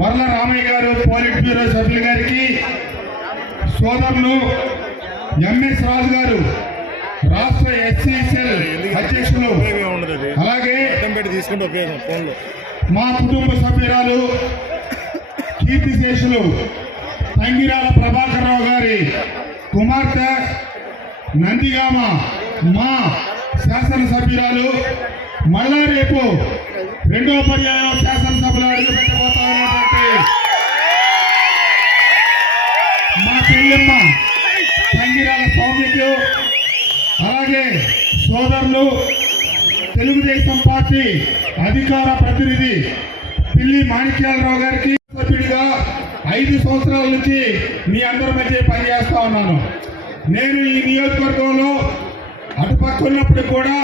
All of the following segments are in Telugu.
వర్ల రామయ్య గారు పోలిట్ బ్యూరో సభ్యులు గారికి సోదరులు ఎంఎస్ రాజు గారు రాష్ట్ర ఎస్సీసీఎల్ అధ్యక్షులు ఉపయోగం ఉండదు అలాగే అడ్డం తీసుకుంటే ఉపయోగం మా కుటుంబ సభ్యురాలు కీర్తిశేషులు తంగిరాల ప్రభాకర్ రావు గారి కుమార్తె నందిగామ మా శాసనసభ్యురాలు మళ్ళా రేపు రెండో పర్యాయం శాసనసభలో అడుగుపెట్టబోతా ఉన్నటువంటి మా చెల్లెమ్మ తంగిరాల సౌమ్యకు అలాగే సోదరులు తెలుగుదేశం పార్టీ అధికార ప్రతినిధి పిల్లి మాణిక్యాలరావు గారికి సభ్యుడిగా ఐదు సంవత్సరాల నుంచి మీ అందరి మధ్య పనిచేస్తా ఉన్నాను. నేను ఈ నియోజకవర్గంలో అటుపక్క ఉన్నప్పుడు కూడా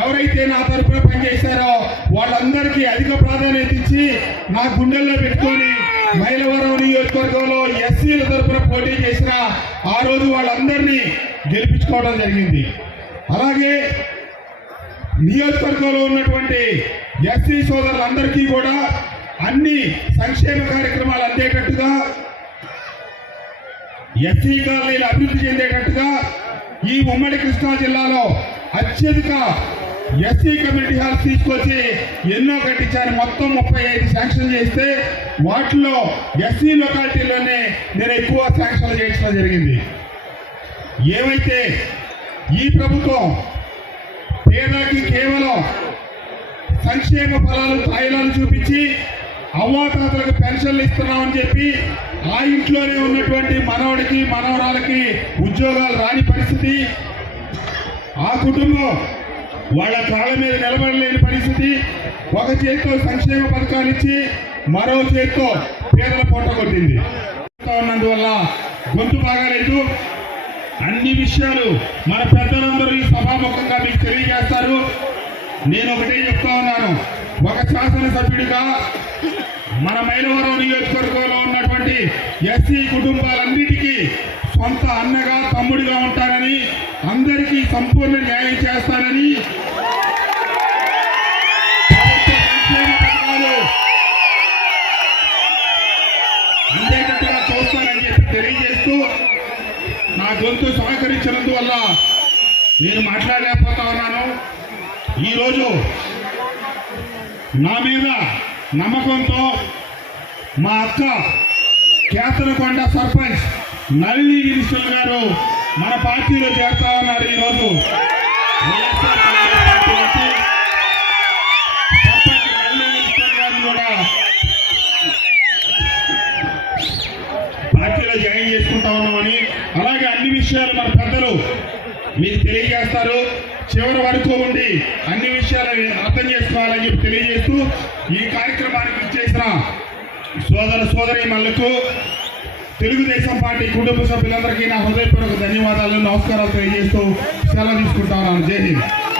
ఎవరైతే నా తరపున పనిచేశారో వాళ్ళందరికీ అధిక ప్రాధాన్యత ఇచ్చి నా గుండెల్లో పెట్టుకొని మైలవరం నియోజకవర్గంలో ఎస్సీల తరపున పోటీ చేసిన ఆ రోజు వాళ్ళందరినీ గెలిపించుకోవడం జరిగింది. అలాగే నియోజకవర్గంలో ఉన్నటువంటి ఎస్సీ సోదరులందరికీ కూడా అన్ని సంక్షేమ కార్యక్రమాలు అందేటట్టుగా ఎస్సీ కాలనీలు అభివృద్ధి చెందేటట్టుగా ఈ ఉమ్మడి కృష్ణా జిల్లాలో అత్యధిక ఎస్సీ కమ్యూనిటీ హాల్స్ తీసుకొచ్చి ఎన్నో కట్టించారు. మొత్తం ముప్పై ఐదు శాంక్షన్ చేస్తే వాటిలో ఎస్సీ లొకాలిటీలోనే నేను ఎక్కువ శాంక్షన్ చేయించడం జరిగింది. ఏవైతే ఈ ప్రభుత్వం పేదలకి కేవలం సంక్షేమ ఫలాలు స్థాయిలను చూపించి అవ్వాతాతలకు పెన్షన్లు ఇస్తున్నామని చెప్పి ఆ ఇంట్లోనే ఉన్నటువంటి మనవడికి మనవరాలకి ఉద్యోగాలు రాని పరిస్థితి. ఆ కుటుంబం వాళ్ళ కాళ్ళ మీద నిలబడలేని పరిస్థితి. ఒక చేతితో సంక్షేమ పథకాలు ఇచ్చి మరో చేతితో పేదల పూట కొట్టింది. ఉన్నందువల్ల గొంతు బాగాలేదు. అన్ని విషయాలు మన పెద్దలందరూ ఈ సభాముఖంగా మీకు తెలియజేస్తారు. నేను ఒకటే చెప్తా ఉన్నాను. ఒక శాసనసభ్యుడిగా మన మైలవరం నియోజకవర్గంలో ఉన్నటువంటి ఎస్సీ కుటుంబాలన్నిటికీ సొంత అన్నగా తమ్ముడిగా ఉంటానని అందరికీ సంపూర్ణ న్యాయం చేస్తానని అందేటట్టుగా చూస్తానని చెప్పి తెలియజేస్తూ నా గొంతు సహకరించినందువల్ల నేను మాట్లాడలేకపోతా ఉన్నాను. ఈరోజు నా మీద నమ్మకంతో మా అక్క కేతనకొండ సర్పంచ్ నళిని గిరీశ్వర్ గారు మన పార్టీలో చేరుతా ఉన్నారు ఈరోజు. కూడా పార్టీలో జాయిన్ చేసుకుంటా ఉన్నామని. అలాగే అన్ని విషయాలు మన పెద్దలు మీకు తెలియజేస్తారు. చివరి వరకు ఉండి అన్ని విషయాలు అర్థం చేసుకోవాలని చెప్పి తెలియజేస్తూ ఈ కార్యక్రమానికి ఇచ్చేసిన సోదర సోదరి మళ్ళకు తెలుగుదేశం పార్టీ కుటుంబ సభ్యులందరికీ నా హృదయపూర్వక ధన్యవాదాలు నమస్కారాలు తెలియజేస్తూ సెలవు తీసుకుంటాను జై హింద్.